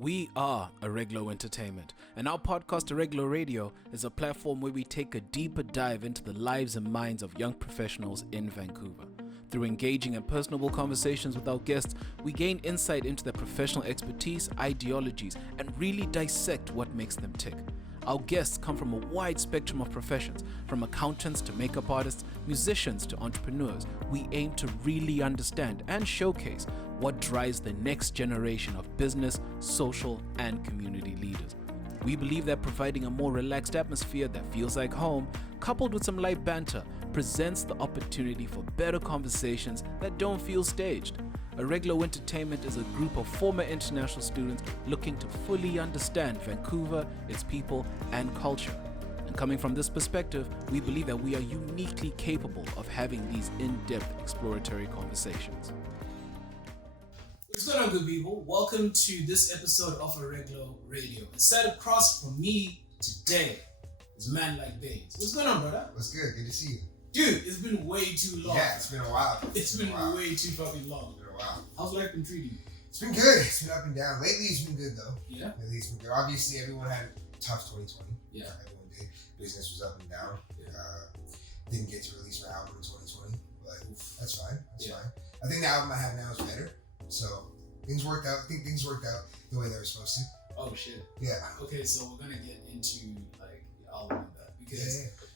We are Arreglo Entertainment, and our podcast Arreglo Radio is a platform where we take a deeper dive into the lives and minds of young professionals in Vancouver. Through engaging and personable conversations with our guests, we gain insight into their professional expertise, ideologies, and really dissect what makes them tick. Our guests come from a wide spectrum of professions, from accountants to makeup artists, musicians to entrepreneurs. We aim to really understand and showcase what drives the next generation of business, social, and community leaders. We believe that providing a more relaxed atmosphere that feels like home, coupled with some light banter, presents the opportunity for better conversations that don't feel staged. Arreglo Entertainment is a group of former international students looking to fully understand Vancouver, its people, and culture. And coming from this perspective, we believe that we are uniquely capable of having these in-depth exploratory conversations. What's going on, good people? Welcome to this episode of Arreglo Radio. And sat across from me today is a man like BAINS. What's going on, brother? What's good? Good to see you. Dude, it's been way too long. Yeah, it's been a while. It's been way too fucking long. It's been a while. How's life been treating you? It's been good. It's been up and down. Lately, it's been good, though. Yeah? Lately, it's been good. Obviously, everyone had a tough 2020. Yeah. Everyone did. Business was up and down. Yeah. Didn't get to release my album in 2020, but that's fine. That's Yeah. fine. I think the album I have now is better. So, things worked out. I think things worked out the way they were supposed to. Oh, shit. Yeah. Okay, so we're going to get into, like, the album and that.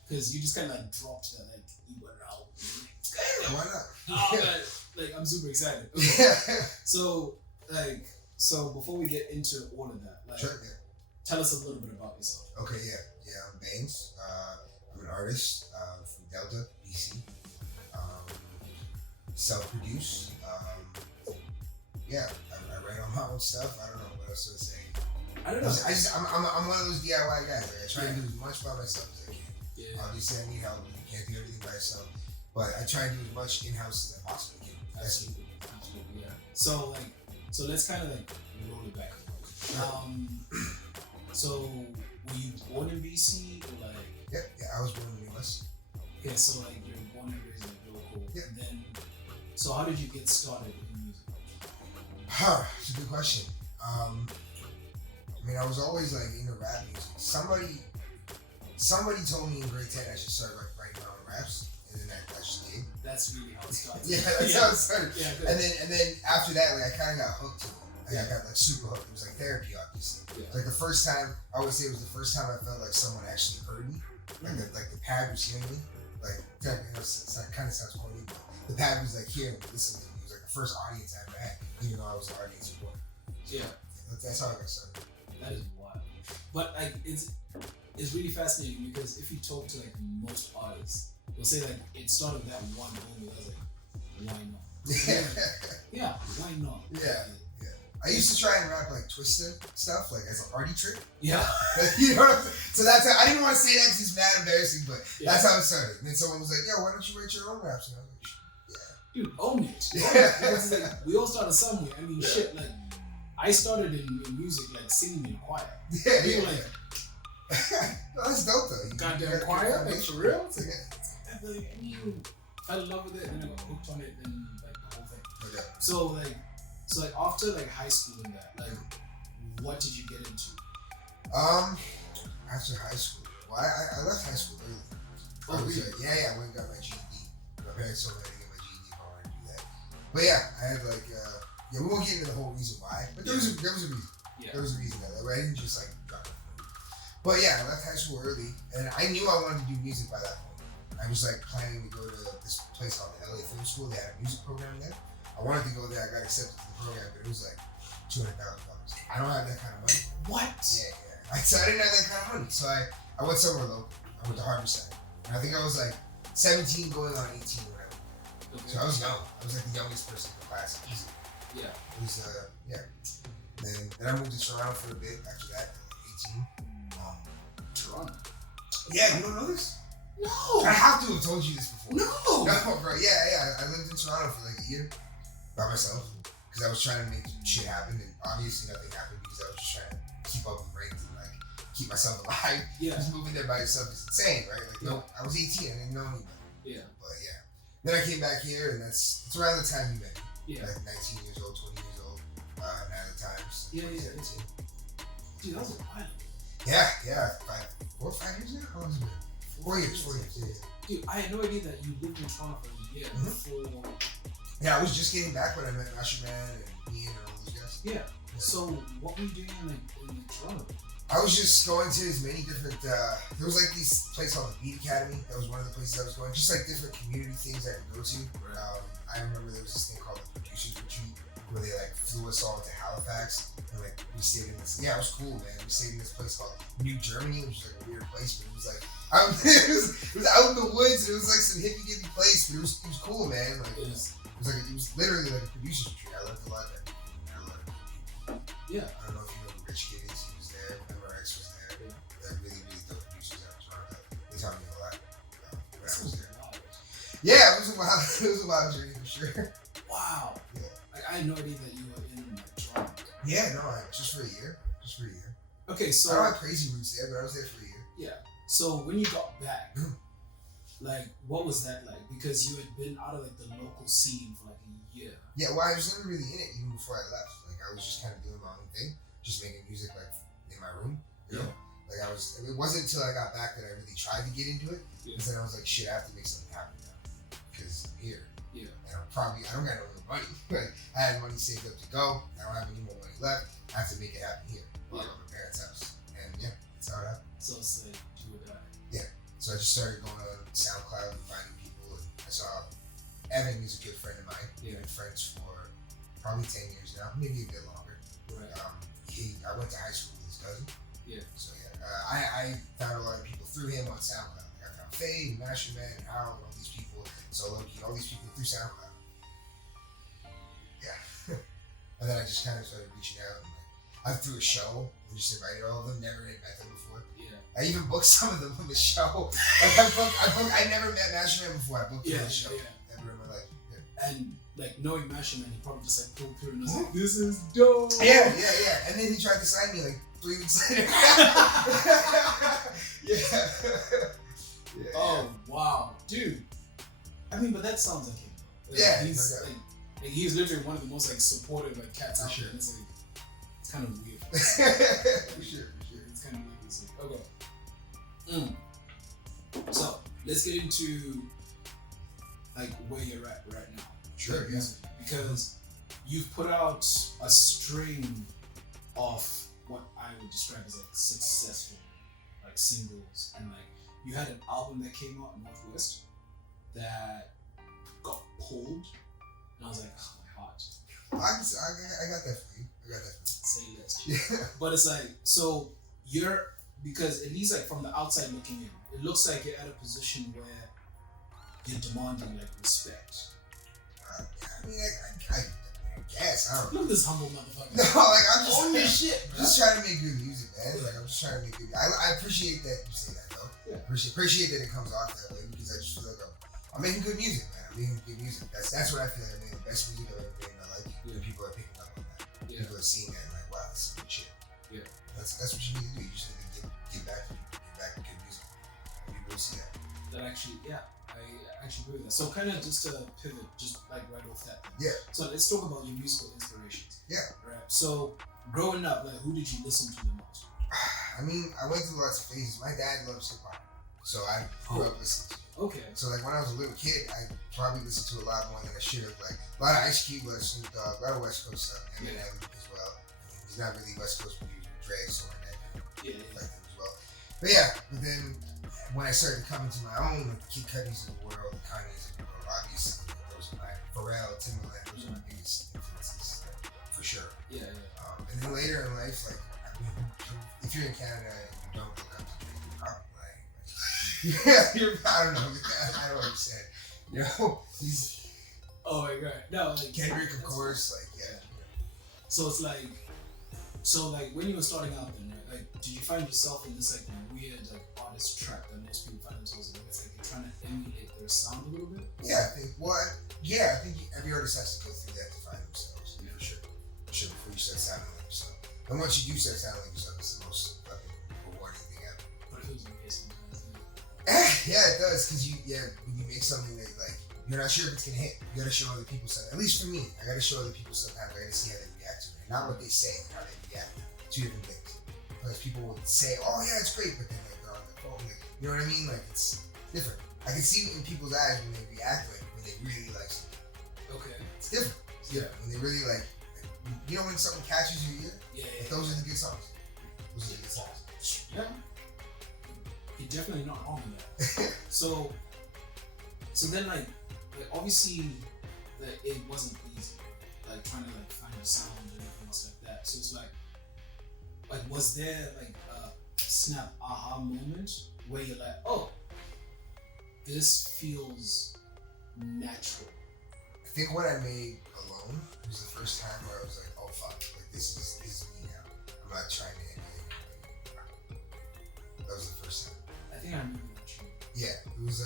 Because you just kind of, like, dropped that, like, you put it out. Yeah, why not? Oh, man. Like, I'm super excited. Okay. Yeah. So before we get into all of that, like, Sure, yeah. tell us a little bit about yourself. Okay, yeah. I'm BAINS. I'm an artist from Delta, BC. Self-produced. I write all my own stuff. I don't know what else to say. I don't know. I'm one of those DIY guys. Like, I try to do as much by myself as I can. Yeah. Obviously, I need help. You can't do everything by yourself. But I try to do as much in-house as I possibly can. Absolutely, yeah. So let's kind of like roll it back. So were you born in BC or like? Yeah, I was born in the US. Okay, so like you're born and raised in local. Yeah. And then, so how did you get started in music? It's a good question. I mean, I was always like into rap music. Somebody told me in grade 10 I should start like writing my own raps, and then I just did. That's really how it started. Yeah, that's how it started. Yeah, good. And then after that, like I kind of got hooked to it. Like I got like super hooked. It was like therapy, obviously. Yeah. Like the first time, I would say it was the first time I felt like someone actually heard me. Like the pad was hearing me. Like that kind of sounds corny, but the pad was like hearing me, listening to me. It was like the first audience I ever had, even though I was an audience before. Yeah. That's how I got started. That is wild. But like it's really fascinating because if you talk to like most artists, they'll say like it started that one moment. I was like, why not? Yeah, why not? Yeah. I used to try and rap like Twista stuff, like as a party trick. Yeah. Like, you know what I'm saying? So that's how, I didn't want to say that because it's mad embarrassing, but that's how it started. And then someone was like, yo, why don't you write your own raps? And I was like, yeah. Dude, own it. Yeah. Because like, we all started somewhere. I mean, shit, like, I started in music, like, singing in choir. Yeah, We were like, no, that's dope though. goddamn choir? Like, for real? Yeah. Like, I mean, fell in love with it, and then I got hooked on it, and like, the whole thing. Okay. So after, like, high school and that, like, what did you get into? After high school, well, I left high school early. Oh, really? I went and got my GED. My parents told me I had to get my GED if I wanted to do that. But yeah, I had like, we won't get into the whole reason why, but there was a reason. Yeah. There was a reason that I didn't just like drop it. But yeah, I left high school early, and I knew I wanted to do music by that point. I was like planning to go to this place called the LA Film School. They had a music program there. I wanted to go there. I got accepted to the program, but it was like $200,000. I don't have that kind of money. What? Yeah. So I didn't have that kind of money. So I went somewhere local. I went to Harborside. And I think I was like 17 going on 18 when I went. Okay. So I was young. I was like the youngest person in the class. Easy. Yeah. It was, Then I moved to Toronto for a bit after that, like 18. Toronto? Yeah, you don't know this? No! I have to have told you this before. No, bro. Yeah. I lived in Toronto for like a year by myself because I was trying to make shit happen, and obviously nothing happened because I was just trying to keep up with rent and like keep myself alive. Yeah. Just moving there by yourself is insane, right? Like, no, I was 18, I didn't know anybody. Yeah. But yeah. Then I came back here, and it's around the time we met. Yeah. Like 19 years old, 20 years old. And other times. Yeah. Dude, that was a while. Yeah. 4 or 5 years now? How long has it been? 4 years. Yeah. Dude, I had no idea that you lived in Toronto for a year before. Yeah, I was just getting back when I met Masher Man and Ian and all those guys. Yeah. So what were you doing in Toronto? I was just going to as many different. There was like this place called the Beat Academy. That was one of the places I was going. Just like different community things I could go to. I remember there was this thing called the Producers Retreat where they like flew us all to Halifax and like we stayed in this. Yeah, it was cool, man. We stayed in this place called New Germany, which was like a weird place, but it was like it was out in the woods and it was like some hippie dippy place, but it was cool, man. Like it was literally like a producers retreat. I learned a lot there. Yeah. I don't know if you know who Rich Kid is. He was there. MRX was there. They're really, really dope producers out of Toronto. They taught me a lot when I was there. Yeah, it was a wild journey for sure. Wow. Yeah. Like, I had no idea that you were in Toronto. Yeah, no, just for a year. Okay, so I don't have crazy roots there, but I was there for a year. yeah. So when you got back, like, what was that like? Because you had been out of like the local scene for like a year. Yeah, well, I was never really in it even before I left. Like, I was just kind of doing my own thing, just making music like in my room. You know? Like it wasn't until I got back that I really tried to get into it. Because then I was like, shit, I have to make something happen now. Because I'm here. Yeah. And I don't got no more money. Like, I had money saved up to go. I don't have any more money left. I have to make it happen here. While I'm at my parents' house. And yeah, that's how it happened. So it's like, do or die. Yeah. So I just started going on SoundCloud and finding people. And I saw Evan is a good friend of mine. We've been friends for probably 10 years now, maybe a bit longer. Right. I went to high school with his cousin. Yeah. So yeah, I found a lot of people through him on SoundCloud. Like, I found Faye, Masher Man, and Harold, and all these people, Solo Key, all these people through SoundCloud. Yeah. And then I just kind of started reaching out. And I threw a show and just invited all of them. Never had met them before. Yeah. I even booked some of them on the show. Like I never met Masher Man before. I booked him on the show. Yeah. Never in my life. Yeah. And like knowing Masher Man, he probably just like pulled through and was like, "This is dope." Yeah. And then he tried to sign me like 3 weeks later. Yeah. Oh wow, dude. I mean, but that sounds like him. Like, Yeah, he's no doubt. like he's literally one of the most like supportive like cats For out sure. there. It's like it's kind of weird. For sure. It's kind of weird to see. Okay. So let's get into like where you're at right now. Sure, Like, yeah. music. Because you've put out a string of what I would describe as like successful like singles, and like you had an album that came out in Northwest that got pulled, and I was like, oh, my heart. I got that for you. Say less. Yeah. But it's like, so because at least like from the outside looking in, it looks like you're at a position where you're demanding like respect. I mean, I guess. I don't know. Look at this humble motherfucker. No, like, I'm just. Holy shit, I'm just trying to make good music, man. Like, I'm just trying to make good. I appreciate that you say that, though. Yeah. Appreciate that it comes off that way, because I just feel like I'm making good music, man. I'm making good music. That's what I feel like I'm making the best music I've ever made in my life. Yeah. And people are picking up on that. Yeah. People are seeing that and like, wow, this is good shit. Yeah. That's what you need to do. You just need to give back to people, give back to good music. And people will see that. That actually, yeah, I actually agree with that. So kind of just to pivot, just like right off that. Yeah. So let's talk about your musical inspirations. Yeah. Right. So growing up, like who did you listen to the most? I mean, I went through lots of phases. My dad loves hip hop, so I grew up listening to it. Okay. So like when I was a little kid, I probably listened to a lot more than I should have. Like a lot of Ice Cube, a lot of Snoop Dogg, a lot of West Coast stuff, Eminem as well. I mean, he's not really West Coast producer, Dre, so I Yeah. like him as well. But yeah, but then when I started coming to my own, like the Kid Cudi's of the world, the Kanye's of the world, obviously those are my Pharrell, Timbaland, those are my biggest influences for sure. Yeah. And then later in life, like I mean, if you're in Canada and you don't look up to Drake, you're probably like I don't know. I don't understand. You know, he's Oh my god. No, like Kendrick, of course. Like, yeah. So it's like, when you were starting out, then right, like, did you find yourself in this like weird like artist trap that most people find themselves in? It's like you're trying to emulate their sound a little bit. Yeah, I think. Well, I think every artist has to go through that to find themselves. Yeah, for sure. Before you start sounding like yourself, and once you do start sounding like yourself, it's the most fucking rewarding thing ever. But it feels amazing. Yeah, it does, because when you make something that like you're not sure if it's gonna hit, you gotta show other people something. At least for me, I gotta show other people sometimes. I gotta see how they react to it, and not what they say and how they react. Two different things. Because people would say, "Oh yeah, it's great," but then like they're on their phone. Like, you know what I mean? Like it's different. I can see it in people's eyes when they react, like when they really like something. Okay. It's different. It's different. When they really like, you know, when something catches your ear. Yeah. Like, those are the good songs. Those are the good songs. Yeah. You're definitely not wrong with that. So then like obviously like it wasn't easy, like trying to like find a sound and everything else like that. So it's like was there like a snap aha moment where you're like, oh, this feels natural? I think when I made Alone was the first time where I was like, oh fuck, like this is me now. I'm not trying to emulate anybody. That was the first time. I think I remember that tune. Yeah, it was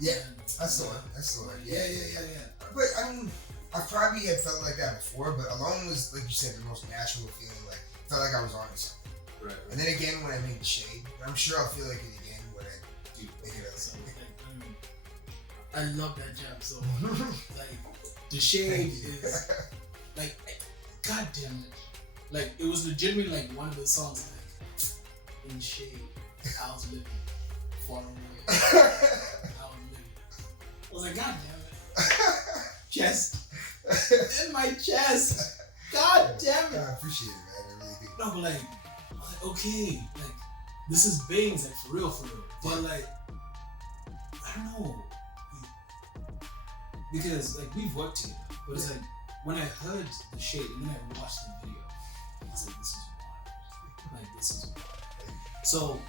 yeah, that's the one. That's the one. Yeah. But I mean, I probably had felt like that before, but Alone was, like you said, the most natural feeling. Like, felt like I was on something. Right. And then again, when I made The Shade, and I'm sure I'll feel like it again when I make it. So, I love that jam. So, like, The Shade is like, god damn it! Like, it was legitimately like one of the songs. Like, in the shade, I was living far away. I was like, god damn it! Chest in my chest. God damn it! I appreciate it, man. I really do. No, but like, okay, like this is BAINS, like for real. But like, I don't know, because like we've worked together, but it's like when I heard The Shade and then I watched the video, I was like, this is wild. Like this is wild. So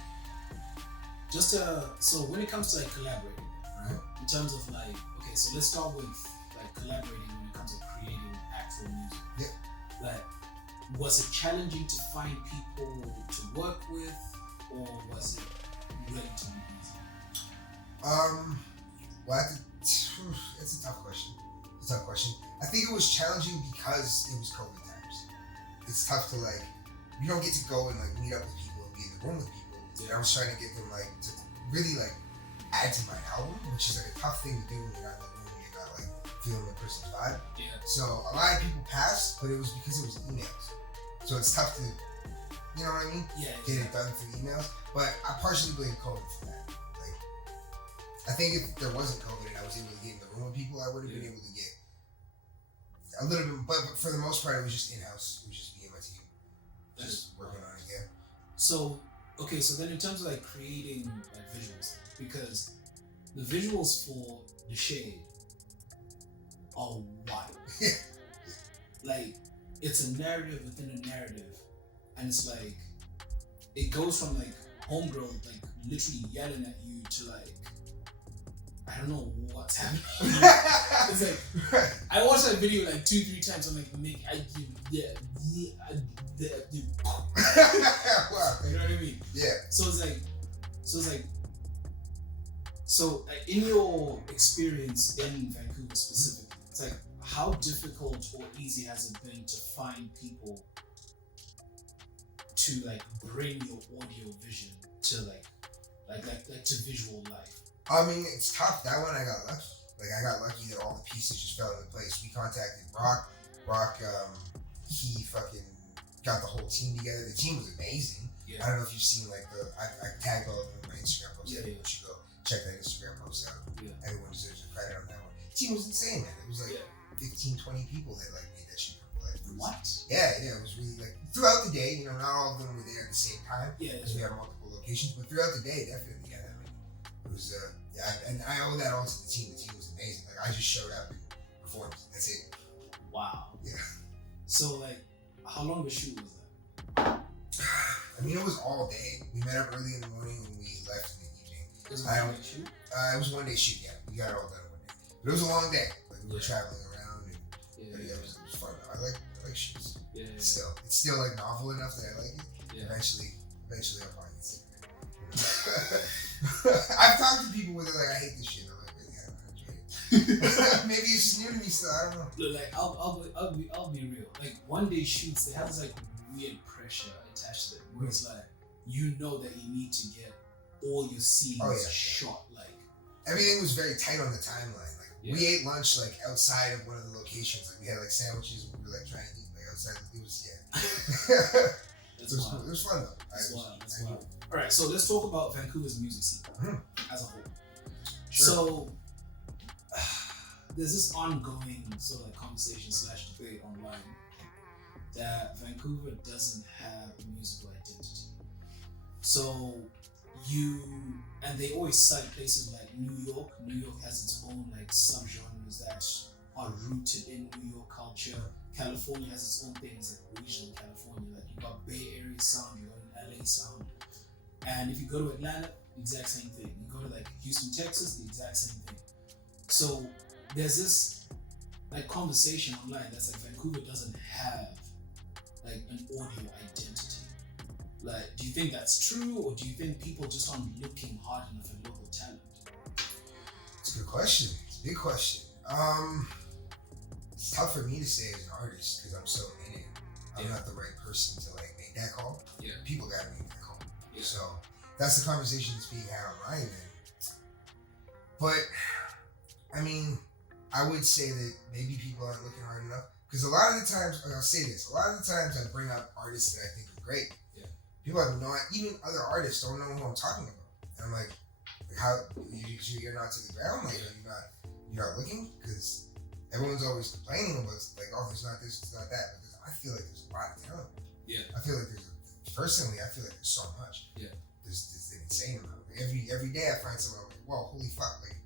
when it comes to like collaborating, right? In terms of like, okay, so let's start with like collaborating when it comes to creating actual music. Yeah. Like, was it challenging to find people to work with, or was it relatively easy? Well, it's a tough question. I think it was challenging because it was COVID times. It's tough to like, you don't get to go and like meet up with people and be in the room with people. And I was trying to get them like to really like add to my album, which is like a tough thing to do when you're not in the room and you're not like feeling the person's vibe. Yeah. So a lot of people passed, but it was because it was emails. So it's tough to, you know what I mean? Yeah. Get it done through emails. But I partially blame COVID for that. Like, I think if there wasn't COVID and I was able to get in the room with people, I would have been able to get a little bit. But for the most part, it was just in-house. It was just me and my team, just working on it. Yeah. So okay, so then in terms of like creating like visuals, because the visuals for The Shade are wild. Like, it's a narrative within a narrative, and it's like it goes from like homegirl like literally yelling at you to like, I don't know what's happening. It's like I watched that video like 2-3 times. I'm like, Wow. you know what I mean? Yeah. So it's like, in your experience in Vancouver specifically, it's like, how difficult or easy has it been to find people to like bring your audio vision to like to visual life? I mean, it's tough. That one I got lucky. Like, I got lucky that all the pieces just fell into place. We contacted Rock, he fucking got the whole team together. The team was amazing. Yeah. I don't know if you've seen like I tagged all of them in my Instagram post. Yeah. Everyone should go check that Instagram post out. Yeah. Everyone deserves the credit on that one. The team was insane, man. It was like 15, 20 people that like made that shit come to life. What? Yeah, it was really like throughout the day. You know, not all of them were there at the same time. Yeah. Because we had multiple locations, but throughout the day, definitely. Yeah, I mean, it was and I owe that all to the team. The team was amazing. Like, I just showed up and performed. That's it. Wow. Yeah. So like, how long the shoot was that? I mean, it was all day. We met up early in the morning and we left in the evening. It was a one-day shoot? It was a one-day shoot, yeah. We got it all done in one day. But it was a long day. Like, we were traveling around and it was fun. I like shoots. Yeah. It's still like novel enough that I like it. Yeah. Eventually I'll probably get sick of it. I've talked to people where they're like, I hate this shit. I'm like, really, I don't enjoy it. Maybe it's just new to me still. I don't know. Look, like, I'll be real. Like, one-day shoots, they have this like weird pressure attached to it, where it's like, you know that you need to get all your scenes shot. Like, everything was very tight on the timeline. Like, Yeah. We ate lunch like outside of one of the locations. Like we had like sandwiches. And we were like trying to eat like outside. It was That's it was wild. It was fun though. That's wild. That's wild. All right, so let's talk about Vancouver's music scene as a whole. Sure. So there's this ongoing sort of like conversation / debate online that Vancouver doesn't have a musical identity. So and they always cite places like New York. New York has its own like subgenres that are rooted in New York culture. California has its own things like regional California. Like you got Bay Area sound, you got an LA sound. And if you go to Atlanta, the exact same thing. You go to like Houston, Texas, the exact same thing. So there's this like conversation online that's like Vancouver doesn't have like an audio identity. Like, do you think that's true, or do you think people just aren't looking hard enough at local talent? It's a good question. It's a big question. It's tough for me to say as an artist because I'm so in it. I'm not the right person to like make that call. Yeah. People gotta make that call. Yeah. So that's the conversation that's being had online then. But I mean, I would say that maybe people aren't looking hard enough. Because a lot of the times, I'll say this, a lot of the times I bring up artists that I think are great. Yeah. People have not, even other artists don't know who I'm talking about. And I'm like how, you're not to the ground? Like, you're not looking? Because everyone's always complaining about, like, oh, there's not this, it's not that. But I feel like there's a lot of talent. Yeah. I feel like personally, I feel like there's so much. Yeah. There's an insane amount. Like every day I find someone, I'm like, whoa, holy fuck, like,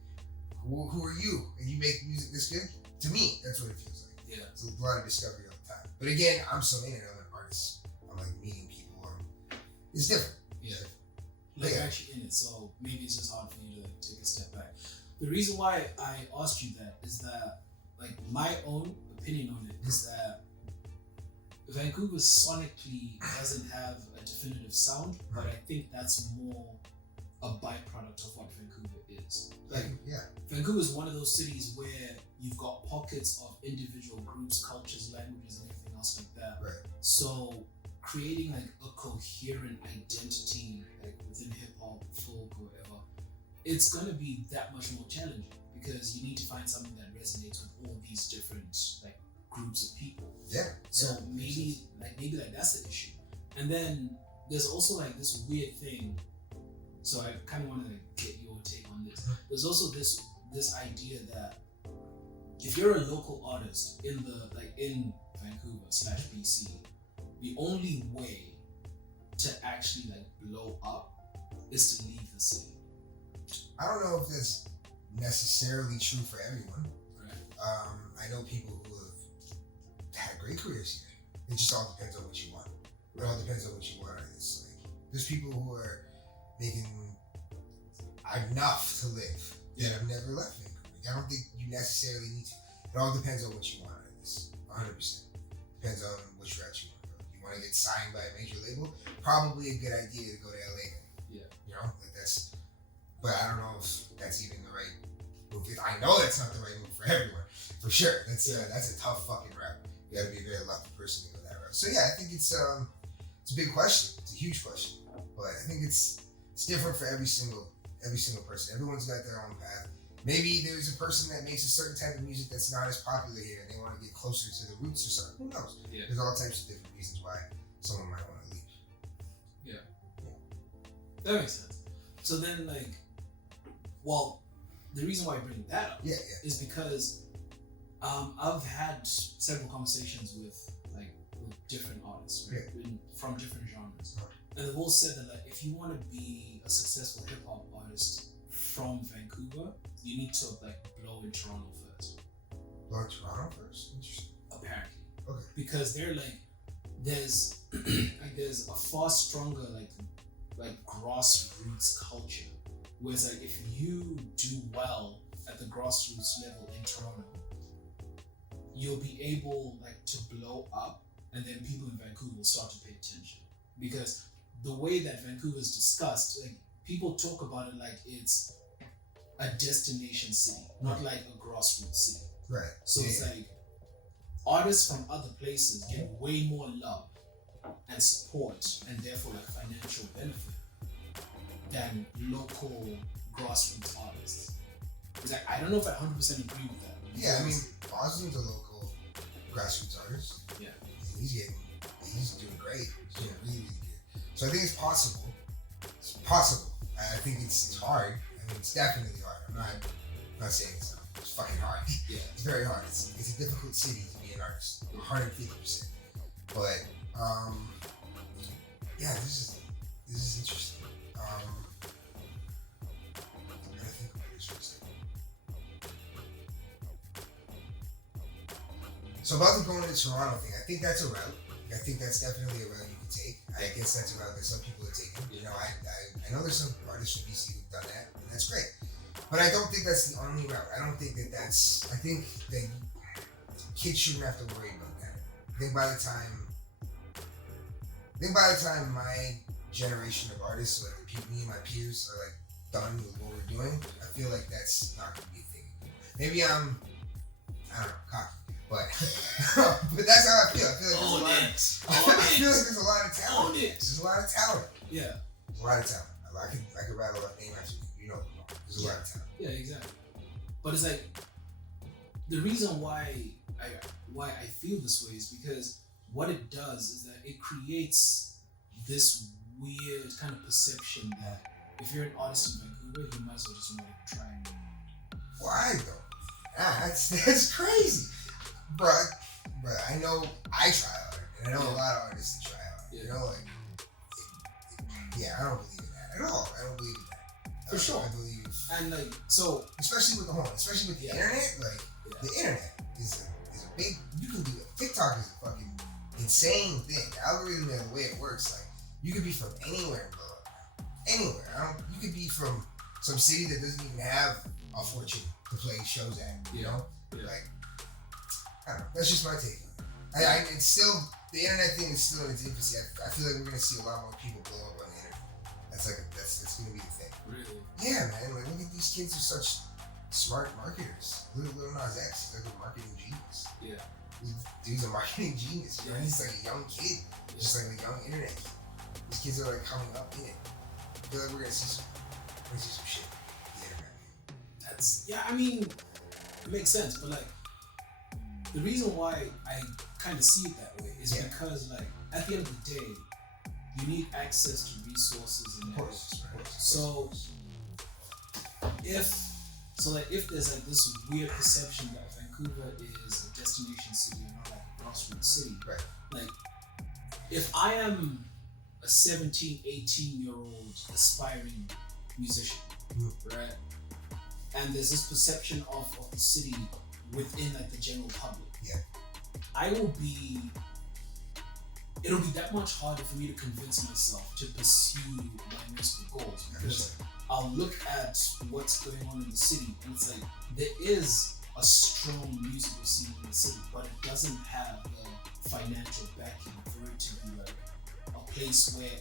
who are you? And you make music this good? To me, that's what it feels like. Yeah. It's a lot of discovery all the time. But again, I'm so in it. I'm an artist. I'm like meeting people. It's different. Yeah. Like you're actually in it, so maybe it's just hard for you to like take a step back. The reason why I asked you that is that like my own opinion on it is that Vancouver sonically doesn't have a definitive sound, but I think that's more a byproduct of what Vancouver is. Like, Vancouver is one of those cities where you've got pockets of individual groups, cultures, languages, and everything else like that. Right. So creating like a coherent identity, like within hip hop, folk, or whatever, it's gonna be that much more challenging because you need to find something that resonates with all these different like groups of people. Yeah. So maybe that's the issue. And then there's also like this weird thing. So I kind of want to like, get your take on this. There's also this idea that if you're a local artist in Vancouver / BC, the only way to actually like blow up is to leave the city. I don't know if that's necessarily true for everyone. Right. I know people who have had great careers here. It just all depends on what you want. It all depends on what you want. It's like there's people who are making enough to live that have never left Vancouver. I don't think you necessarily need to. It all depends on what you want out of this. 100%. Depends on which route you want to go. You want to get signed by a major label? Probably a good idea to go to LA then. Yeah. You know, like that's. But I don't know if that's even the right move. I know that's not the right move for everyone, for sure. That's a tough fucking route. You got to be a very lucky person to go that route. So yeah, I think it's a big question. It's a huge question, but I think it's different for every single person. Everyone's got their own path. Maybe there's a person that makes a certain type of music that's not as popular here, and they want to get closer to the roots or something. Who knows? Yeah. There's all types of different reasons why someone might want to leave. Yeah. That makes sense. So then, like, well, the reason why I bring that up is because I've had several conversations with different artists, right? From different genres. And they've all said that like, if you want to be a successful hip hop artist from Vancouver, you need to like blow in Toronto first. Blow in Toronto first? Interesting. Apparently. Okay. Because they're like, there's a far stronger like grassroots culture. Whereas like if you do well at the grassroots level in Toronto, you'll be able like to blow up, and then people in Vancouver will start to pay attention. Because the way that Vancouver is discussed, like people talk about it like it's a destination city, not like a grassroots city. Right. So it's like artists from other places get way more love and support, and therefore like financial benefit, than local grassroots artists. Like, I don't know if I 100% agree with that. Yeah, I mean, Boston's a local grassroots artist. Yeah. And he's doing great. He's doing really, really good. So I think it's possible. It's possible. I think it's hard. I mean, it's definitely hard. I'm not saying it's not. It's fucking hard. Yeah. It's very hard. It's a difficult city to be an artist. 150%. But yeah, this is interesting. I'm gonna think about this for a second. So about the going to Toronto thing, I think that's a route. I think that's definitely a route you can take. I guess that's a route that some people are taking. You know, I know there's some artists from BC who've done that, and that's great. But I don't think that's the only route. I don't think that's. I think that kids shouldn't have to worry about that. I think by the time my generation of artists, like me and my peers, are like done with what we're doing, I feel like that's not going to be a thing. Maybe I don't know, cocky, but but that's how I feel. I feel like there's a lot of talent. There's a lot of talent. Yeah. There's a lot of talent. I could rattle up name actually. You know, there's a lot of talent. Yeah, exactly. But it's like the reason why I feel this way is because what it does is that it creates this weird kind of perception that if you're an artist in Vancouver, you might as well just want to try and. Why though? That's crazy, bro. I know I try hard, and I know a lot of artists that try hard. Yeah. You know, like, yeah, I don't believe in that at all. I don't believe in that. For sure. I believe, And like so, especially with the internet, like the internet is a big. You can do it. TikTok is a fucking insane thing. The algorithm and the way it works, like you could be from anywhere and blow up. Anywhere. You could be from some city that doesn't even have a fortune to play shows at. You know, like I don't know. That's just my take on it. It's still the internet thing is still in its infancy. I feel like we're gonna see a lot more people blow up on the internet. That's gonna be the thing. Really? Yeah, man. Like look at these kids who are such smart marketers. Lil Nas X, he's like a marketing genius. Yeah. Dude's a marketing genius. You know? He's like a young kid, just like a young internet kid. These kids are like coming up in it. I feel like we're gonna see some shit. The internet. I mean, it makes sense, but like the reason why I kind of see it that way is because like at the end of the day, you need access to resources and so if there's like this weird perception that Vancouver is a destination city and not like a grassroots city, right? Like if I am a 17, 18-year-old aspiring musician, right? And there's this perception of the city within like the general public. Yeah. It'll be that much harder for me to convince myself to pursue my musical goals because I'll look at what's going on in the city and it's like there is a strong musical scene in the city, but it doesn't have the financial backing for it to be like a place where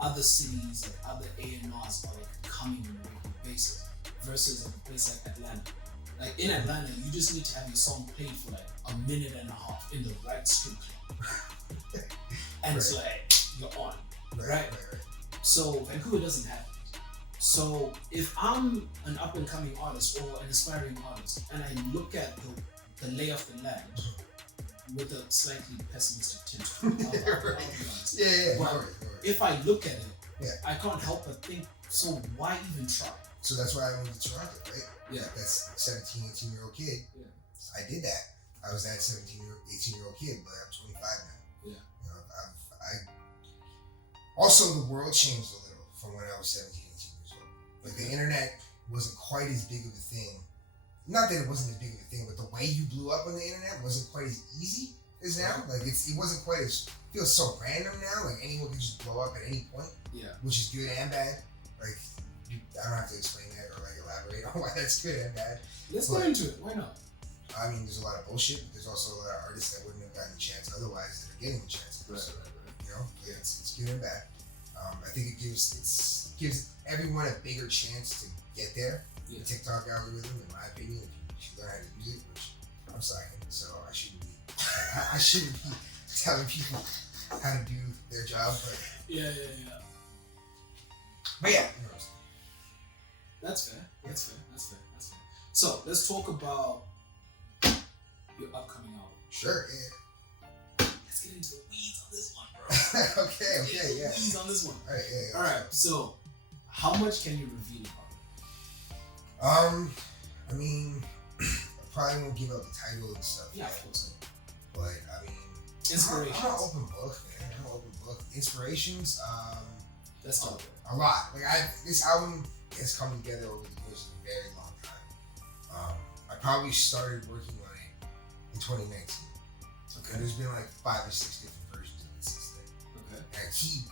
other cities, like other A&Rs are like coming on a regular basis versus like a place like Atlanta. Like in Atlanta, you just need to have your song played for like a minute and a half in the right strip club. And it's like, you're on, right? So Vancouver doesn't have it. So if I'm an up and coming artist or an aspiring artist and I look at the lay of the land with a slightly pessimistic tint, I'll be honest. Yeah. If I look at it, I can't help but think, so why even try? So that's why I moved to Toronto, right? Yeah. That's 17, 18-year-old kid. Yeah. I did that. I was that 18-year-old kid, but I'm 25 now. Yeah. You know, also the world changed a little from when I was 17, 18 years old. Like the internet wasn't quite as big of a thing. Not that it wasn't as big of a thing, but the way you blew up on the internet wasn't quite as easy as now. Like it wasn't quite as, it feels so random now. Like anyone can just blow up at any point. Yeah. Which is good and bad. Like I don't have to explain that or like elaborate on why that's good and bad. Let's go into it. Why not? I mean, there's a lot of bullshit, but there's also a lot of artists that wouldn't have gotten a chance otherwise that are getting a chance. Right. You know, it's good and bad. I think it gives everyone a bigger chance to get there. Yeah. The TikTok algorithm, in my opinion, if you should learn how to use it, which I'm slacking, so I shouldn't be telling people how to do their job. But yeah. But yeah, you know what I'm saying. That's fair. So let's talk about your upcoming album. Sure, yeah. Let's get into the weeds on this one, bro. okay, yeah. Weeds on this one. All right, yeah. All right. So, how much can you reveal about it? I mean, I probably won't give out the title and stuff. Yeah, of course. But I mean, Inspirations. I'm an open book, man. I'm an open book. Inspirations. Let's talk about it. A lot. Like this album has come together over the course of a very long time. I probably started working on it in 2019. Okay. And there's been like 5 or 6 different versions of it since then. Okay. And I keep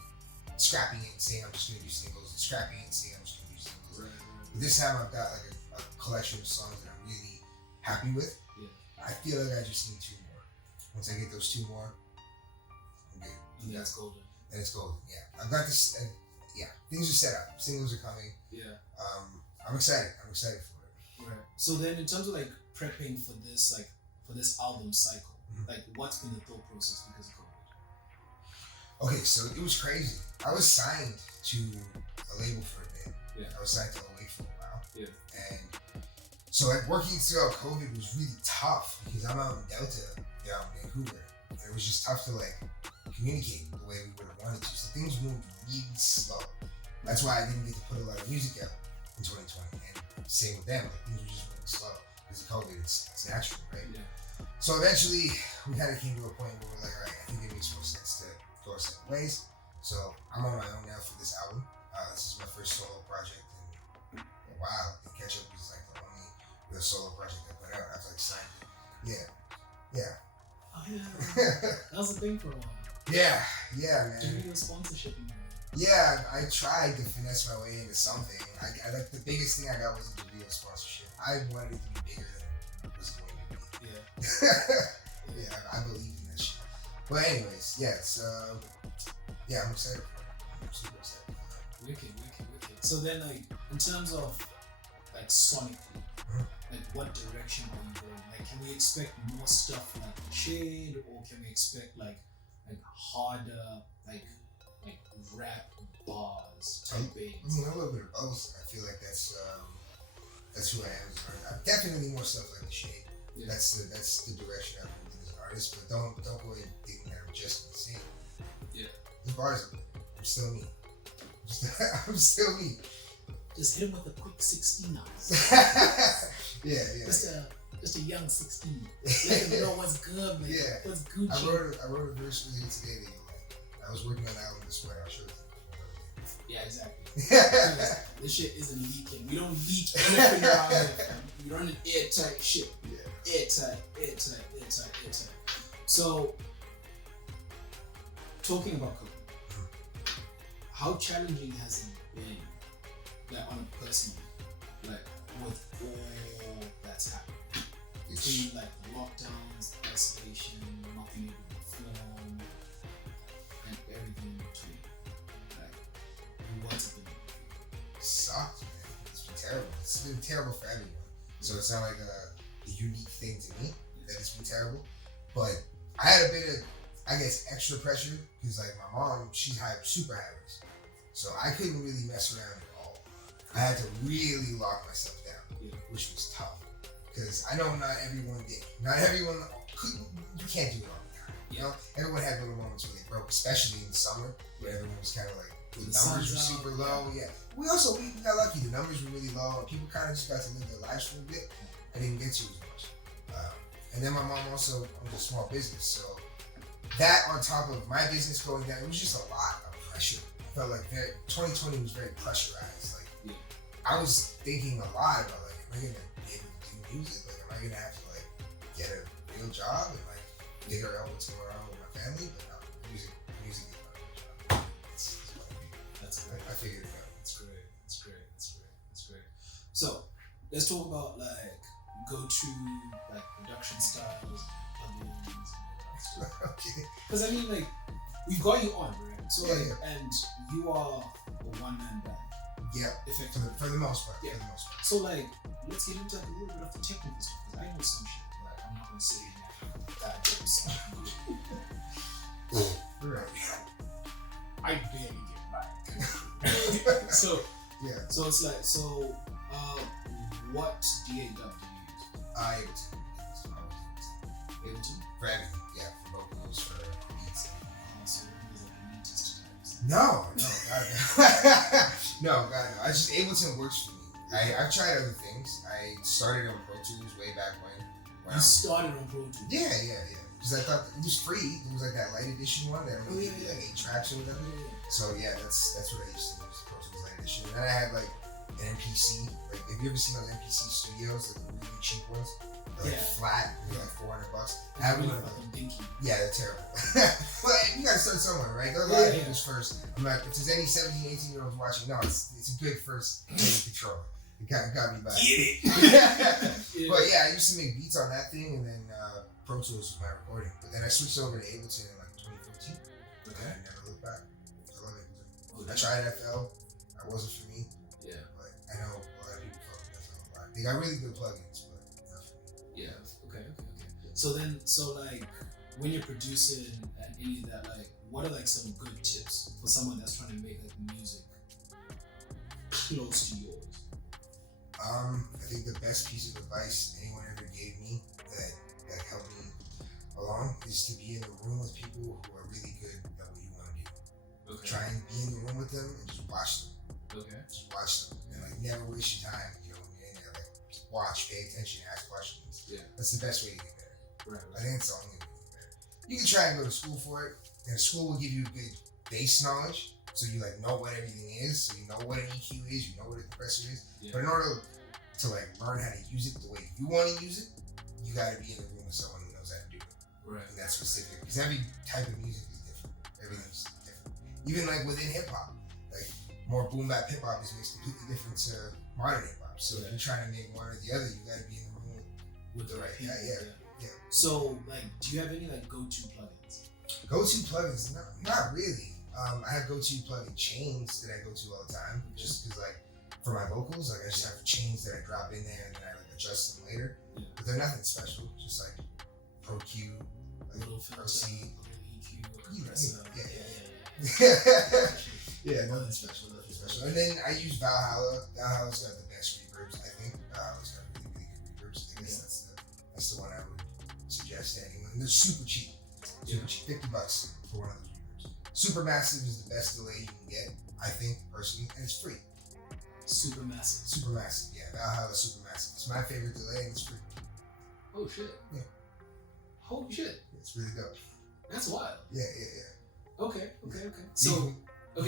scrapping it and saying I'm just gonna do singles, and scrapping it and saying I'm just gonna do singles. Right. But this time I've got like a collection of songs that I'm really happy with. Yeah. I feel like I just need 2 more. Once I get those 2 more, I'm good. And that's golden. And it's golden. Yeah. I've got this. Yeah. Things are set up. Singles are coming. Yeah. I'm excited. I'm excited for it. Right. So then, in terms of like prepping for this, like for this album cycle, like what's been the thought process because of COVID? Okay, so it was crazy. I was signed to a label for a bit. Yeah. I was signed to Awake for a while. Yeah. And so like working throughout COVID was really tough because I'm out in Delta down in Vancouver. And it was just tough to like communicate the way we would have wanted to. So things moved really slow. That's why I didn't get to put a lot of music out in 2020. And same with them, like things were just moving slow. Because of COVID, it's natural, right? Yeah. So eventually we kind of came to a point where we're like, all right, I think it makes more sense to go our separate ways. So I'm on my own now for this album. This is my first solo project in a while. And Catch Up was like the only real solo project I put out. I was like signed it. Yeah. Oh yeah. That was a thing for a while. Yeah, man. Did you do a sponsorship in there? Yeah, I tried to finesse my way into something. I like the biggest thing I got wasn't the real sponsorship. I wanted it to be bigger than it was going to be. Yeah. Yeah, I believe in that shit. But anyways, yeah, so yeah, I'm excited for it. I'm super excited for it. Wicked. So then, like, in terms of like sonically, like what direction are you going? Like, can we expect more stuff like Shade, or can we expect like harder like rap bars type I beats? mean, a little bit of both. I feel like that's who I am as an artist. Definitely more stuff like the Shade. Yeah. That's the direction I'm moving as an artist. But don't go in thinking that I'm just the same. Yeah. The bars, I'm still me. I'm still me. Just hit him with a quick 16 ounce. Yeah. Just a young 16. Let him know what's good, man. Yeah. What's Gucci. I wrote a verse with you today that you like. I was working on the album this morning. I'll show it to you. Yeah, exactly. This shit isn't leaking. We don't leak anything around here. We run an airtight shit. Yeah. Airtight. So, talking about cooking, how challenging has it been, like on a personal, like with all that's happened? Between like lockdowns, isolation, not being able to perform, and everything in between. Like, what's it been? Sucked, man. It's been terrible. It's been terrible for everyone. So it's not like a unique thing to me that it's been terrible. But I had a bit of, I guess, extra pressure because like my mom, she's super high risk. So I couldn't really mess around at all. I had to really lock myself down, which was tough. Because I know not everyone did. Not everyone could. You can't do it all the time. You know, everyone had little moments where they broke, especially in the summer, where everyone was kind of like the numbers were super low. Yeah, we got lucky. The numbers were really low, and people kind of just got to live their lives for a bit. I didn't get to as much. And then my mom also owns a small business, so that on top of my business going down, it was just a lot of pressure. I felt like 2020 was very pressurized. Like I was thinking a lot about like, am I gonna be able to do music? Like, am I gonna have to like get a real job and like figure out what's going on with my family? But no, music is my real job. It's what I do. That's great. I figured it out. That's great. So let's talk about like go-to like production styles, plugins, and all that stuff. Okay. Because I mean, like we've got you on, right? So Yeah. and you are a one-man band. Yeah. Effectively. For the most part. Yeah. For the most part. So like, let's get into like a little bit of the technical stuff because I know some shit. Like I'm not gonna say that goddamn stuff. Right. I barely get by. So yeah. So it's like what DAW do you use? Ableton. Ableton? For everything, yeah. For vocals, for beats. So it was like elitist types. No, God, no. No, God, no. I just Ableton works for me. I've tried other things. I started on Pro Tools way back when. You started on Pro Tools? Yeah. Because I thought it was free. There was like that light edition one that only gave you like 8 tracks or whatever. So yeah, that's what I used to use, Pro Tools light edition. And then I had like an MPC. Like, have you ever seen those MPC studios, like the really cheap ones? They're like flat, they're like $400. I have one of them. Yeah, they're terrible. But you gotta start somewhere, right? Go buy things first. I'm like, if there's any 17, 18-year-olds watching, no, it's a good first way to control it. It got me back. Get it. But yeah, I used to make beats on that thing, and then Pro Tools was my recording. But then I switched over to Ableton in like 2014. Okay. I never looked back. I love Ableton. Okay. I tried FL. That wasn't for me. Yeah. But I know a lot of people fuck with FL a lot. They got really good plugins, but not for me. Yeah. Okay. So like, when you're producing and any of that, like, what are like some good tips for someone that's trying to make like music close to yours? I think the best piece of advice anyone ever gave me that helped me along is to be in the room with people who are really good at what you want to do. Okay. Try and be in the room with them and just watch them. Okay. Just watch them and like never waste your time. You know, when you're in there, like just watch, pay attention, ask questions. Yeah. That's the best way to get better. Right. I think it's the only way to get better. You can try and go to school for it, and school will give you good base knowledge. So you like know what everything is, so you know what an EQ is, you know what a compressor is. Yeah. But in order to like learn how to use it the way you want to use it, you got to be in the room with someone who knows how to do it. Right. And that's specific, because every type of music is different. Everything's different. Even like within hip hop, like more boom bap hip hop is mixed completely different to modern hip hop. So if you're trying to make one or the other, you got to be in the room with the right people. Yeah. So like, do you have any like go-to plugins? Go-to plugins? Not really. I have go-to plugin chains that I go to all the time, just because like for my vocals, like I just have chains that I drop in there and then I like adjust them later. Yeah. But they're nothing special, just like Pro Q, like Pro C, yeah, nothing special. And then I use Valhalla. Valhalla's got the best reverbs, I think. Valhalla's got really, really good reverbs. I guess that's the one I would suggest to anyone. And they're super cheap. Super cheap, $50 for one of those. Supermassive is the best delay you can get, I think, personally, and it's free. Supermassive, yeah. Valhalla Supermassive. It's my favorite delay, and it's free. Oh shit. Yeah. Holy shit. It's really dope. That's wild. Yeah. Okay. So,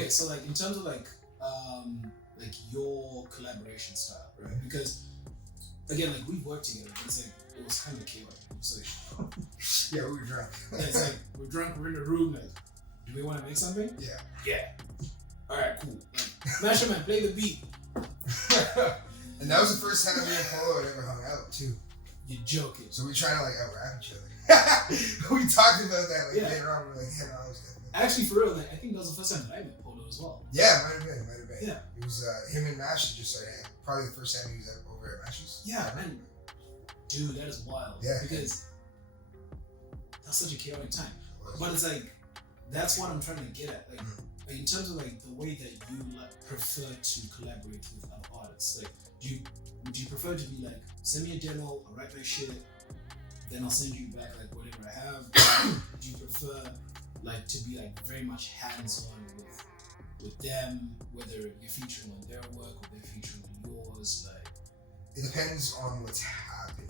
so like in terms of like your collaboration style, right? Because again, like we worked together, but it's like it was kind of chaotic. It's like yeah, we were drunk. It's like we're drunk. We're in the room. Like, do we want to make something? Yeah. All right, cool. Like, Masher Man, play the beat. And that was the first time me and Polo had ever hung out too. You're joking. So we tried to like out-rap each other. We talked about that like later on. We're like, yeah, no, I was definitely. Actually, for real, like I think that was the first time that I met Polo as well. Yeah, might have been. Yeah. It was him and Mash just started. Probably the first time he was over at Mash's. Yeah, man. Dude, that is wild. Yeah. Because that's such a chaotic time. But it's like, that's what I'm trying to get at. Like, in terms of like the way that you like prefer to collaborate with other artists, like would you prefer to be like, send me a demo, I'll write my shit, then I'll send you back like whatever I have? Do you prefer like to be like very much hands-on with them, whether you're featuring on their work or they're featuring on yours? Like, it depends on what's happening.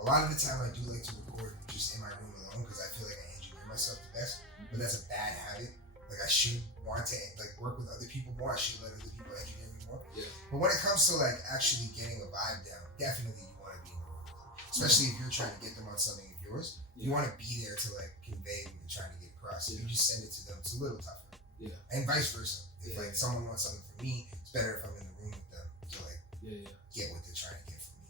A lot of the time I do like to record just in my room alone because I feel like I engineer myself the best, but that's a bad habit. Like I should want to like work with other people more. I should let other people engineer me more. Yeah. But when it comes to like actually getting a vibe down, definitely you want to be in the room with them. Especially if you're trying to get them on something of yours. Yeah. You want to be there to like convey what you're trying to get across. If you just send it to them, it's a little tougher. Yeah. And vice versa. If like someone wants something from me, it's better if I'm in the room with them to like get what they're trying to get from me.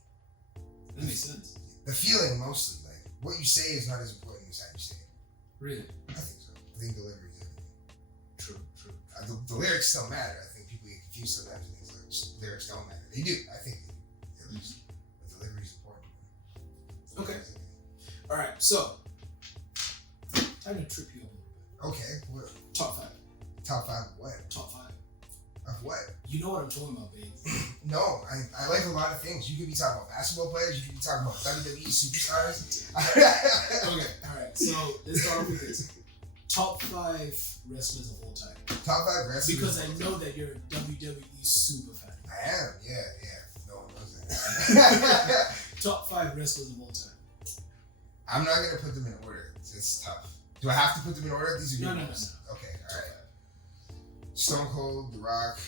That makes sense. The feeling mostly, like what you say is not as important as how you say it. Really? I think so. I think delivery is everything. True. The lyrics still matter. I think people get confused sometimes and think lyrics don't matter. They do. I think they do, at least. But delivery is important. Okay. Alright, so I'm gonna trip you up a little bit. Okay, what? Top 5. Top 5 of what? Top 5. Of what? You know what I'm talking about, babe. No, I like a lot of things. You could be talking about basketball players. You could be talking about WWE superstars. Okay, all right. So let's start off with this. Top 5 wrestlers of all time. Top 5 wrestlers. Because I know that you're a WWE super fan. I am. Yeah. No one knows that. Top 5 wrestlers of all time. I'm not gonna put them in order. It's tough. Do I have to put them in order? These are No. Okay. All right. Stone Cold, The Rock,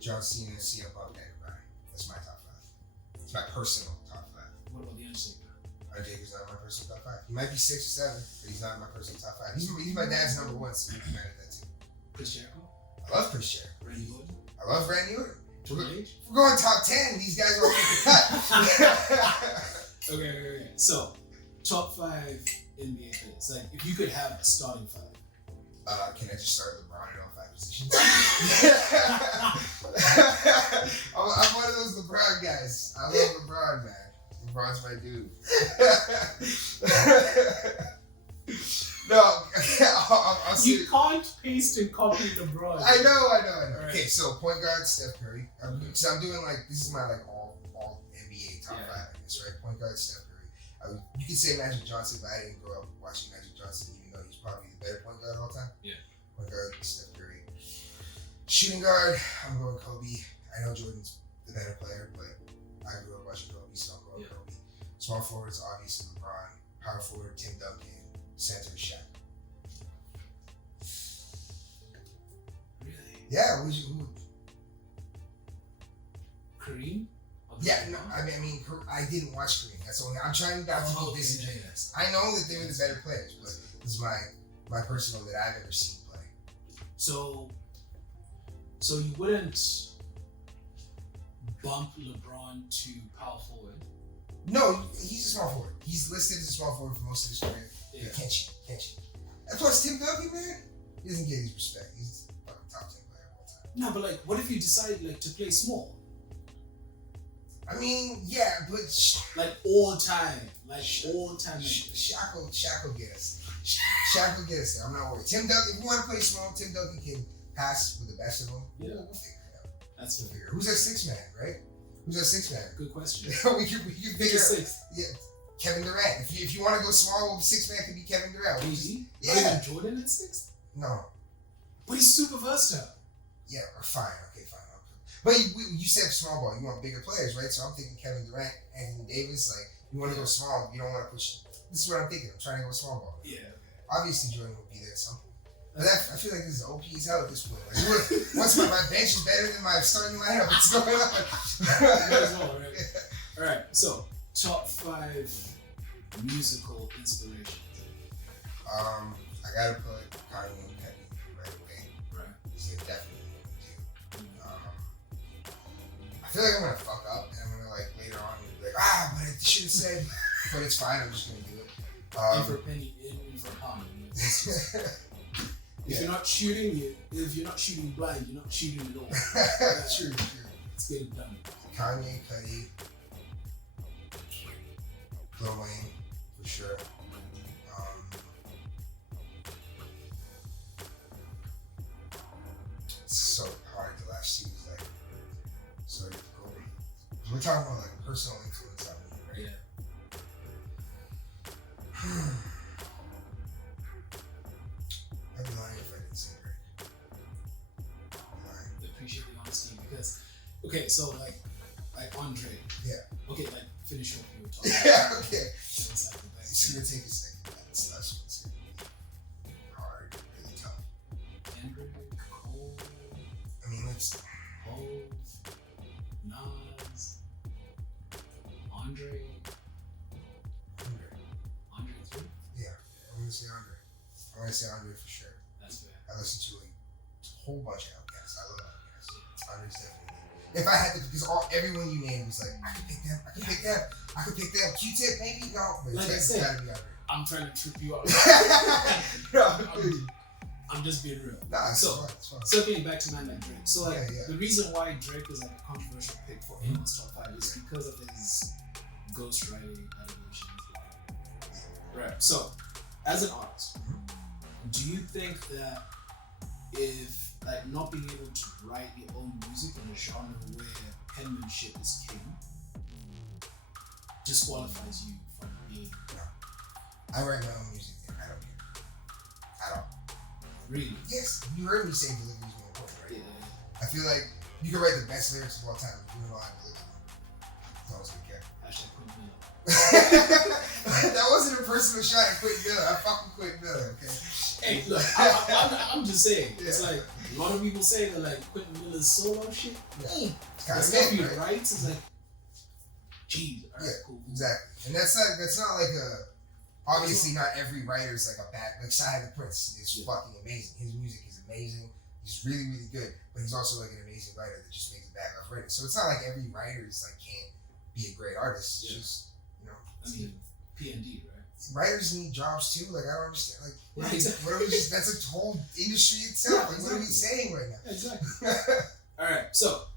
John Cena, CM Punk, Daniel Bryan. That's my top 5. It's my personal top 5. What about the Undertaker? Undertaker's not my personal top 5. He might be 6 or 7, but he's not my personal top 5. He's my dad's number 1, so you can manage that too. Chris Jericho? I love Chris Jericho. Randy Orton? I love Randy Orton. Triple H? If we're going top 10, these guys won't make the cut. Okay. So, top 5 NBA players. Like, if you could have a starting 5. Can I just start LeBron in all 5 positions? I'm one of those LeBron guys. I love LeBron, man. LeBron's my dude. No, I'll see. You can't paste and copy LeBron. I know. Right. Okay, so point guard Steph Curry. So I'm doing this is my all NBA top 5, I guess, right? Point guard Steph Curry. You could say Magic Johnson, but I didn't grow up watching Magic Johnson, even though he's probably the better point guard of all time. Yeah. Point guard Steph Curry. Shooting guard, I'm going Kobe. I know Jordan's the better player, but I grew up watching Kobe, so I'm going Kobe. Small forwards, obviously LeBron. Power forward, Tim Duncan. Center, Shaq. Really? Yeah, who? Kareem? Yeah, no, I mean, I didn't watch Kareem. That's only. I'm trying not to be disingenuous. I know that they were the better players, but this is my personal that I've ever seen play. So you wouldn't bump LeBron to power forward? No, he's a small forward. He's listed as a small forward for most of his career. Yeah. Can't cheat. And plus, Tim Duncan, man, he doesn't get his respect. He's a fucking top 10 player of all time. No, but what if you decide to play small? I mean, yeah, but all time. Shaq will get us. Shaq will get us there. I'm not worried. Tim Duncan, if you want to play small, Tim Duncan can pass with the best of them. Yeah. We'll figure it out. That's we'll figure it out. Who's that 6 man, right? Who's that 6 man? Good question. we can figure out. 6. Yeah. Kevin Durant. If you want to go small, 6 man could be Kevin Durant. Yeah. Not even Jordan at 6? No. But he's super versatile. Yeah, fine. Okay, fine. But you said small ball. You want bigger players, right? So I'm thinking Kevin Durant, Anthony Davis. You want to go small. You don't want to push. This is what I'm thinking. I'm trying to go small ball. Yeah. Okay. Obviously, Jordan will be there at some point. But I feel like this is OP as hell at this point. Once my bench is better than my starting lineup, what's going on? Well, right? All right. So, top 5 musical inspirations. I gotta put Kanye and Petty right away. Right. Because they're definitely what we do. I feel like I'm gonna fuck up and I'm gonna later on be like, but I should have said, but it's fine. I'm just gonna do it. In for penny, in for pound. If you're not shooting blind, you're not shooting at all. True. Let's get it done. Kanye, Petty, Lil Wayne, for sure. It's so hard. The last 2 is so difficult. We're talking about personal influence on me, right? Yeah. I'd be lying if I didn't say Drake. I appreciate the honesty because, okay, so like Andre. Yeah. Okay, finish what you were talking Yeah. about. Okay. Back. It's gonna take a second. That's what's gonna be hard, really tough. Kendrick, Cole. I mean, let's. Hove, Nas, Andre 3? Yeah, I'm gonna say Andre. I'm gonna say Andre for sure. That's fair. I listen to a whole bunch of Outkast. I love Outkast. Andre's definitely. If I had to, because everyone you named was I could pick them. I could pick them. Q-Tip maybe. No, but Like I it's said, gotta be Andre. I'm trying to trip you out. No, I'm just being real. nah, it's So, fun. circling back to man like Drake. So Yeah. the reason why Drake is a controversial pick for anyone's top 5 is because of his ghostwriting allegations. Right. So, as an artist, do you think that if not being able to write your own music in a genre where penmanship is king disqualifies you from being. No. I write my own music and I don't care. At all. Really? Yes. You heard me say delivery is more important, right? Yeah. I feel like you can write the best lyrics of all time if you don't know how to deliver them. No one's gonna care. Hashtag Quentin Miller. That wasn't a personal shot at Quentin Miller. I fucking Quentin Miller, okay? Hey, look, I'm just saying. Yeah. It's like a lot of people say that like Quentin Miller's solo shit. Yeah. The stuff he writes is like, geez, alright, cool. Exactly. And that's not like a. Obviously, not every writer is like a bad. Like Shia the Prince is fucking amazing. His music is amazing. He's really, really good. But he's also like an amazing writer that just makes a bad off writing. So it's not like every writer is like can't be a great artist. It's just, you know. I mean, PND, right? Writers need jobs too. Like I don't understand. Like exactly. what are we just? That's a whole industry itself. Like, what are we saying right now? Exactly. All right. So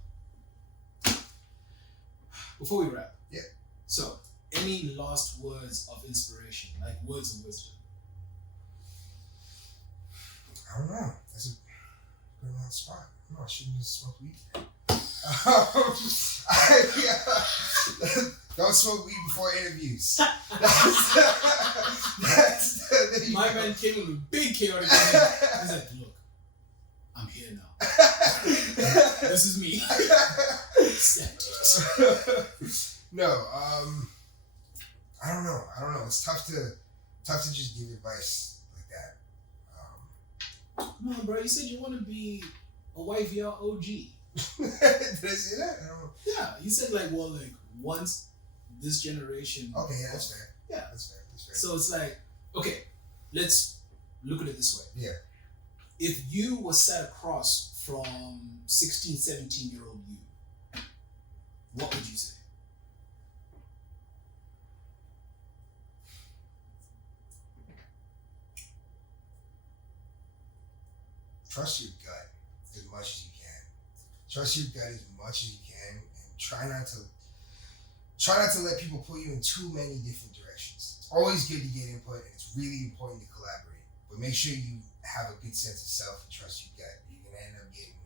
before we wrap, so any last words of inspiration, like words of wisdom? I don't know. That's a good on the spot. No, I shouldn't just smoke weed. Don't smoke weed before interviews. My man came in with big chaotic energy. He's like, look, I'm here now. This is me. No, I don't know. It's tough to just give advice like that. No, bro, you said you want to be a YVR OG. Did I say that? I don't know. Yeah, you said like once this generation. Okay, yeah, that's fair. Yeah, that's fair. So it's like, okay, let's look at it this way. Yeah. If you were sat across from 16, 17-year-old you, what would you say? Trust your gut as much as you can. Trust your gut as much as you can, and try not to let people pull you in too many different directions. It's always good to get input, and it's really important to collaborate. But make sure you have a good sense of self and trust your gut. You're gonna end up getting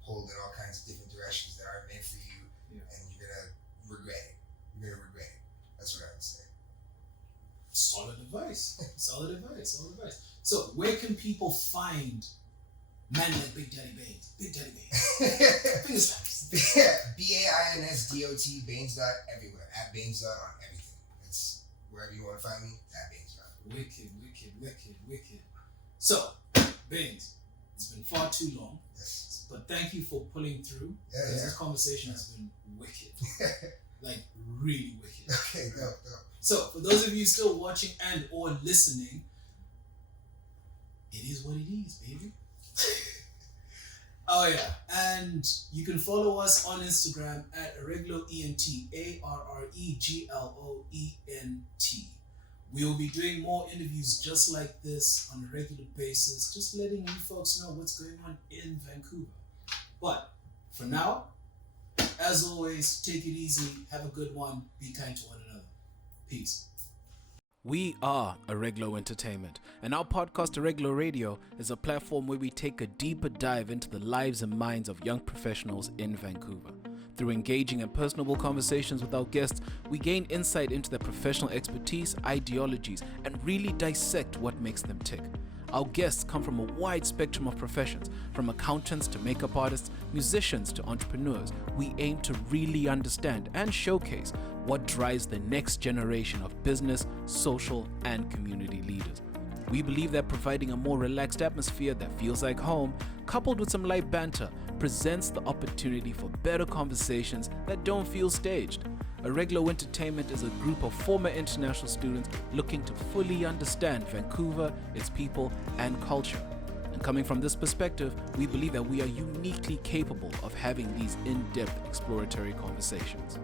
pulled in all kinds of different directions that aren't meant for you, and you're gonna regret it. That's what I would say. Solid advice. Solid advice. So where can people find man like Big Daddy Bains? Big Daddy Bains. Finger slaps. BAINSDOT, Bains everywhere. At Bains on everything. It's wherever you want to find me, at Bains. Wicked. So, Bains, it's been far too long. Yes. But thank you for pulling through. Yeah. This conversation has been wicked. Like, really wicked. Okay, go. So, for those of you still watching and or listening, it is what it is, baby. Oh yeah, and you can follow us on Instagram at Arreglo ENT, ARREGLOENT. We will be doing more interviews just like this on a regular basis, just letting you folks know what's going on in Vancouver. But for now, as always, take it easy, have a good one, be kind to one another. Peace. We are Arreglo Entertainment, and our podcast Arreglo Radio is a platform where we take a deeper dive into the lives and minds of young professionals in Vancouver. Through engaging and personable conversations with our guests, we gain insight into their professional expertise, ideologies, and really dissect what makes them tick. Our guests come from a wide spectrum of professions, from accountants to makeup artists, musicians to entrepreneurs. We aim to really understand and showcase what drives the next generation of business, social, and community leaders. We believe that providing a more relaxed atmosphere that feels like home, coupled with some light banter, presents the opportunity for better conversations that don't feel staged. Arreglo Entertainment is a group of former international students looking to fully understand Vancouver, its people, and culture. And coming from this perspective, we believe that we are uniquely capable of having these in-depth exploratory conversations.